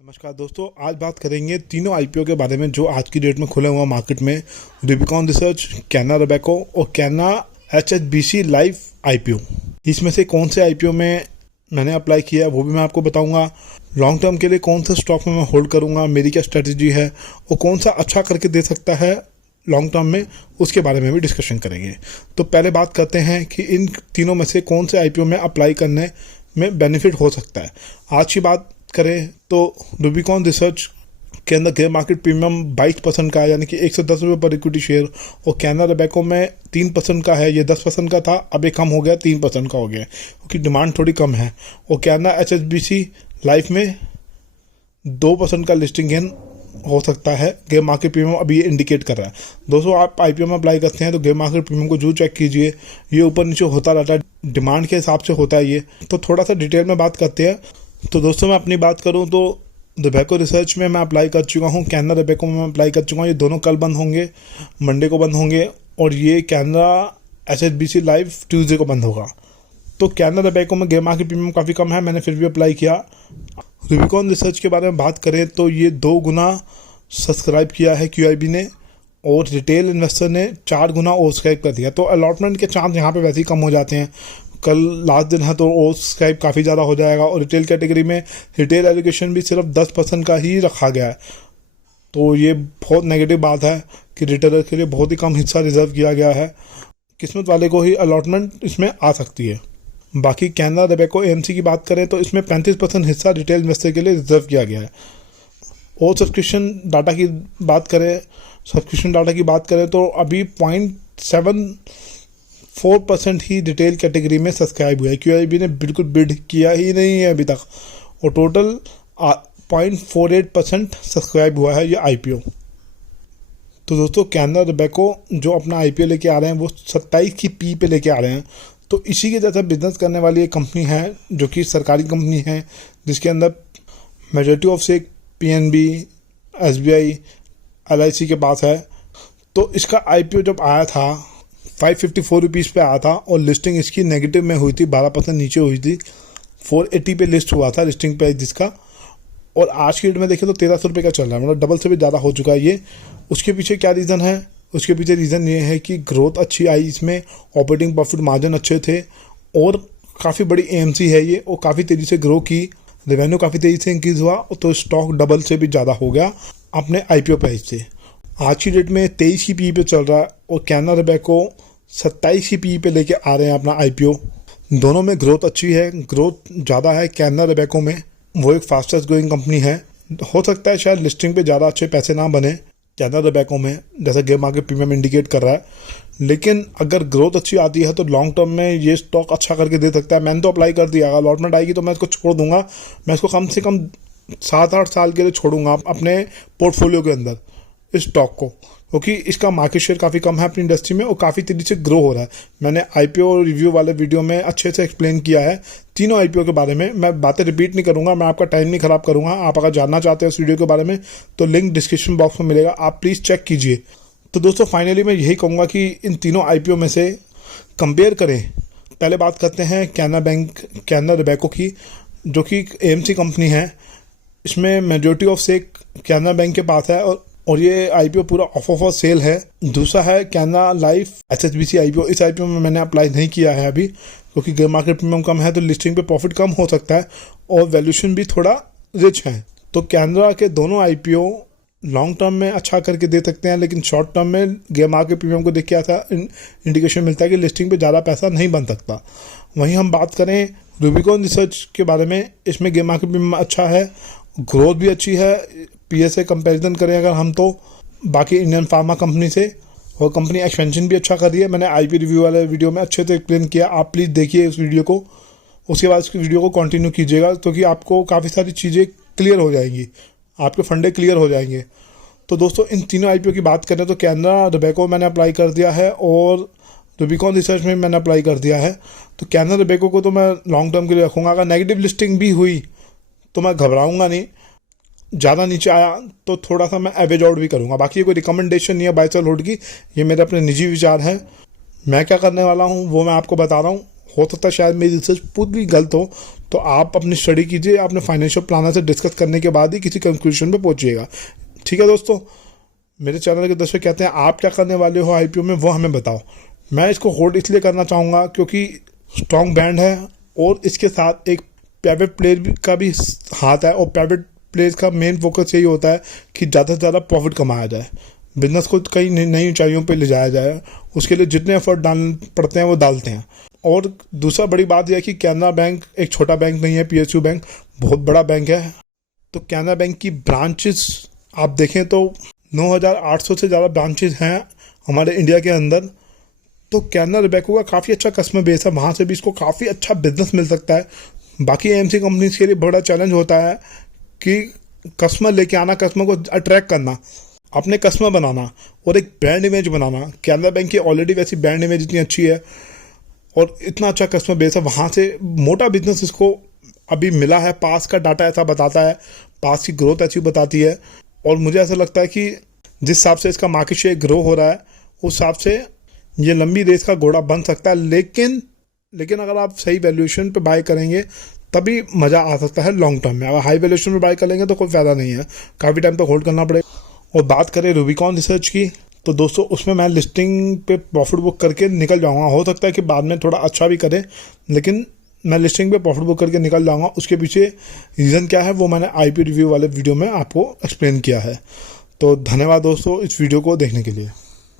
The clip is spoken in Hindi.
नमस्कार दोस्तों, आज बात करेंगे तीनों आईपीओ के बारे में जो आज की डेट में खुले हुए मार्केट में। रूबिकॉन रिसर्च, कैना रोबेको और कैना एचएसबीसी लाइव आईपीओ। इसमें से कौन से आईपीओ में मैंने अप्लाई किया है वो भी मैं आपको बताऊंगा। लॉन्ग टर्म के लिए कौन से स्टॉक में मैं होल्ड करूंगा, मेरी क्या स्ट्रेटजी है और कौन सा अच्छा करके दे सकता है लॉन्ग टर्म में, उसके बारे में भी डिस्कशन करेंगे। तो पहले बात करते हैं कि इन तीनों में से कौन से आईपीओ में अप्लाई करने में बेनिफिट हो सकता है। आज की बात करें तो रूबिकॉन रिसर्च के अंदर ग्रे मार्केट प्रीमियम 22% का है, यानी कि 110 रुपये पर इक्विटी शेयर। और कैना रोबेको में 3% का है, ये 10% का था, अब ये कम हो गया, 3% का हो गया क्योंकि डिमांड थोड़ी कम है। और कैना एचएसबीसी लाइफ में 2% का लिस्टिंग गेन हो सकता है। ग्रे मार्केट प्रीमियम अभी ये इंडिकेट कर रहा है। दोस्तों, आप आईपीओ में अप्लाई करते हैं तो ग्रे मार्केट प्रीमियम को जरूर चेक कीजिए, ये ऊपर नीचे होता रहता है, डिमांड के हिसाब से होता है ये। तो थोड़ा सा डिटेल में बात करते हैं। तो दोस्तों, मैं अपनी बात करूं तो रोबेको रिसर्च में मैं अप्लाई कर चुका हूं, कैना रोबेको में मैं अप्लाई कर चुका हूं। ये दोनों कल बंद होंगे, मंडे को बंद होंगे, और ये कैना एचएसबीसी लाइव ट्यूसडे को बंद होगा। तो कैना रोबेको में ग्रे मार्केट प्रीमियम काफ़ी कम है, मैंने फिर भी अप्लाई किया। रूबिकॉन रिसर्च के बारे में बात करें तो ये 2 गुना सब्सक्राइब किया है क्यूआईबी ने, और रिटेल इन्वेस्टर ने 4 गुना ओवर सब्सक्राइब कर दिया। तो अलॉटमेंट के चांस यहाँ पे वैसे ही कम हो जाते हैं। कल लास्ट दिन है तो ओवर सब्सक्राइब काफ़ी ज़्यादा हो जाएगा। और रिटेल कैटेगरी में रिटेल एलोकेशन भी सिर्फ 10% का ही रखा गया है। तो ये बहुत नेगेटिव बात है कि रिटेलर के लिए बहुत ही कम हिस्सा रिजर्व किया गया है। किस्मत वाले को ही अलॉटमेंट इसमें आ सकती है। बाकी कैना रोबेको एएमसी की बात करें तो इसमें 35% हिस्सा रिटेल इन्वेस्टर के लिए रिजर्व किया गया है। और सब्सक्रिप्शन डाटा की बात करें तो अभी 0.74% ही रिटेल कैटेगरी में सब्सक्राइब हुआ है। क्यूआईबी ने बिल्कुल बिड किया ही नहीं है अभी तक, और टोटल 0.48% सब्सक्राइब हुआ है ये आईपीओ। तो दोस्तों, कैना रोबेको जो अपना आईपीओ लेके आ रहे हैं वो 27 की पी पे लेके आ रहे हैं। तो इसी के जैसा बिजनेस करने वाली एक कंपनी है जो कि सरकारी कंपनी है, जिसके अंदर majority of stake PNB, SBI, LIC के पास है। तो इसका आईपीओ जब आया था 554 रुपीज़ पे आया था, और लिस्टिंग इसकी नेगेटिव में हुई थी, 12% नीचे हुई थी। 480 पे लिस्ट हुआ था लिस्टिंग प्राइस जिसका, और आज की डेट में देखें तो 1300 रुपये का चल रहा है, मतलब डबल से भी ज़्यादा हो चुका है ये। उसके पीछे क्या रीज़न है? उसके पीछे रीज़न ये है कि ग्रोथ अच्छी आई इसमें, ऑपरेटिंग प्रॉफिट मार्जिन अच्छे थे, और काफ़ी बड़ी एएमसी है ये, और काफ़ी तेज़ी से ग्रो की, रेवेन्यू काफ़ी तेज़ी से इंक्रीज़ हुआ, तो स्टॉक डबल से भी ज़्यादा हो गया अपने आईपीओ प्राइस से। आज की डेट में 23 की पी पे चल रहा है, और कैना रोबेको 27 की पी पे लेके आ रहे हैं अपना आईपीओ। दोनों में ग्रोथ अच्छी है, ग्रोथ ज़्यादा है कैना रोबेको में, वो एक फास्टेस्ट ग्रोइंग कंपनी है। हो सकता है शायद लिस्टिंग पे ज़्यादा अच्छे पैसे ना बने कैना रोबेको में, जैसा ग्रे मार्केट प्रीमियम इंडिकेट कर रहा है, लेकिन अगर ग्रोथ अच्छी आती है तो लॉन्ग टर्म में ये स्टॉक अच्छा करके दे सकता है। मैंने तो अप्लाई कर दिया, अलॉटमेंट आएगी तो मैं इसको छोड़ दूंगा। मैं इसको कम से कम 7-8 साल के लिए छोड़ूंगा अपने पोर्टफोलियो के अंदर इस स्टॉक को, क्योंकि इसका मार्केट शेयर काफ़ी कम है अपनी इंडस्ट्री में, और काफ़ी तेज़ी से ग्रो हो रहा है। मैंने आईपीओ रिव्यू वाले वीडियो में अच्छे से एक्सप्लेन किया है तीनों आईपीओ के बारे में। मैं बातें रिपीट नहीं करूंगा, मैं आपका टाइम नहीं ख़राब करूंगा। आप अगर जानना चाहते हैं उस वीडियो के बारे में तो लिंक डिस्क्रिप्शन बॉक्स में मिलेगा, आप प्लीज़ चेक कीजिए। तो दोस्तों, फाइनली मैं यही कहूँगा कि इन तीनों आईपीओ में से कंपेयर करें। पहले बात करते हैं कैना रोबेको की, जो कि एएमसी कंपनी है। इसमें मेजॉरिटी ऑफ स्टेक कैना बैंक के पास है, और ये आईपीओ पूरा ऑफ सेल है। दूसरा है कैना लाइफ एचएसबीसी आईपीओ। इस आईपीओ में मैंने अप्लाई नहीं किया है अभी, क्योंकि ग्रे मार्केट प्रीमियम कम है तो लिस्टिंग पे प्रॉफिट कम हो सकता है, और वैल्यूएशन भी थोड़ा रिच है। तो कैनरा के दोनों आईपीओ लॉन्ग टर्म में अच्छा करके दे सकते हैं, लेकिन शॉर्ट टर्म में ग्रे मार्केट प्रीमियम को देख के ऐसा इंडिकेशन मिलता है कि लिस्टिंग पे ज़्यादा पैसा नहीं बन सकता। वहीं हम बात करें रूबिकॉन रिसर्च के बारे में, इसमें ग्रे मार्केट प्रीमियम अच्छा है, ग्रोथ भी अच्छी है। पीएस से कंपैरिजन करें अगर हम तो बाकी इंडियन फार्मा कंपनी से, और कंपनी एक्सपेंशन भी अच्छा कर रही है। मैंने आईपी रिव्यू वाले वीडियो में अच्छे से एक्सप्लेन किया, आप प्लीज़ देखिए उस वीडियो को, उसके बाद उस वीडियो को कंटिन्यू कीजिएगा, क्योंकि आपको काफ़ी सारी चीज़ें क्लियर हो जाएंगी, आपके फंडे क्लियर हो जाएंगे। तो दोस्तों, इन तीनों आईपीओ की बात करें तो कैना रोबेको मैंने अप्लाई कर दिया है, और रूबिकॉन रिसर्च में मैंने अप्लाई कर दिया है। तो कैना रोबेको को तो मैं लॉन्ग टर्म के लिए रखूँगा। अगर नेगेटिव लिस्टिंग भी हुई तो मैं घबराऊँगा नहीं, ज़्यादा नीचे आया तो थोड़ा सा मैं एवरेज आउट भी करूँगा। बाकी ये कोई रिकमेंडेशन नहीं है बाय सेल होल्ड की, ये मेरे अपने निजी विचार हैं। मैं क्या करने वाला हूँ वो मैं आपको बता रहा हूँ। हो सकता है शायद मेरी रिसर्च पूरी गलत हो, तो आप अपनी स्टडी कीजिए, अपने फाइनेंशियल प्लानर से डिस्कस करने के बाद ही किसी कंक्लूजन पे पहुंचिएगा। ठीक है दोस्तों, मेरे चैनल के दर्शक कहते हैं आप क्या करने वाले हो आईपीओ में, वो हमें बताओ। मैं इसको होल्ड इसलिए करना चाहूँगा क्योंकि स्ट्रॉन्ग ब्रांड है और इसके साथ एक प्राइवेट प्लेयर का भी हाथ है, और प्राइवेट प्लेयर का मेन फोकस यही होता है कि ज़्यादा से ज़्यादा प्रॉफिट कमाया जाए, बिजनेस को कई नई ऊंचाइयों पे ले जाया जाए। उसके लिए जितने एफर्ट डालने पड़ते हैं वो डालते हैं। और दूसरा बड़ी बात यह है कि कैनरा बैंक एक छोटा बैंक नहीं है, पीएसयू बैंक बहुत बड़ा बैंक है। तो कैनरा बैंक की ब्रांचेस आप देखें तो 9,800 से ज़्यादा ब्रांचेस हैं हमारे इंडिया के अंदर। तो कैनरा रोबेको का काफ़ी अच्छा कस्टमर बेस है, वहाँ से भी इसको काफ़ी अच्छा बिजनेस मिल सकता है। बाकी एएमसी कंपनीज के लिए बड़ा चैलेंज होता है कि कस्टमर लेके आना, कस्टमर को अट्रैक्ट करना, अपने कस्टमर बनाना और एक ब्रांड इमेज बनाना। कैनरा बैंक की ऑलरेडी वैसी ब्रांड इमेज इतनी अच्छी है और इतना अच्छा कस्टमर बेस है, वहाँ से मोटा बिजनेस इसको अभी मिला है। पास का डाटा ऐसा बताता है, पास की ग्रोथ ऐसी बताती है, और मुझे ऐसा लगता है कि जिस हिसाब से इसका मार्केट शेयर ग्रो हो रहा है उस हिसाब से ये लंबी रेस का घोड़ा बन सकता है। लेकिन अगर आप सही वैल्यूएशन पे बाय करेंगे तभी मज़ा आ सकता है लॉन्ग टर्म में। अगर हाई वैल्यूएशन पे बाय कर लेंगे तो कोई फ़ायदा नहीं है, काफ़ी टाइम तक होल्ड करना पड़ेगा। और बात करें रूबिकॉन रिसर्च की, तो दोस्तों उसमें मैं लिस्टिंग पे प्रॉफिट बुक करके निकल जाऊंगा। हो सकता है कि बाद में थोड़ा अच्छा भी करे, लेकिन मैं लिस्टिंग पे प्रॉफिट बुक करके निकल जाऊंगा। उसके पीछे रीज़न क्या है वो मैंने आईपी रिव्यू वाले वीडियो में आपको एक्सप्लेन किया है। तो धन्यवाद दोस्तों इस वीडियो को देखने के लिए।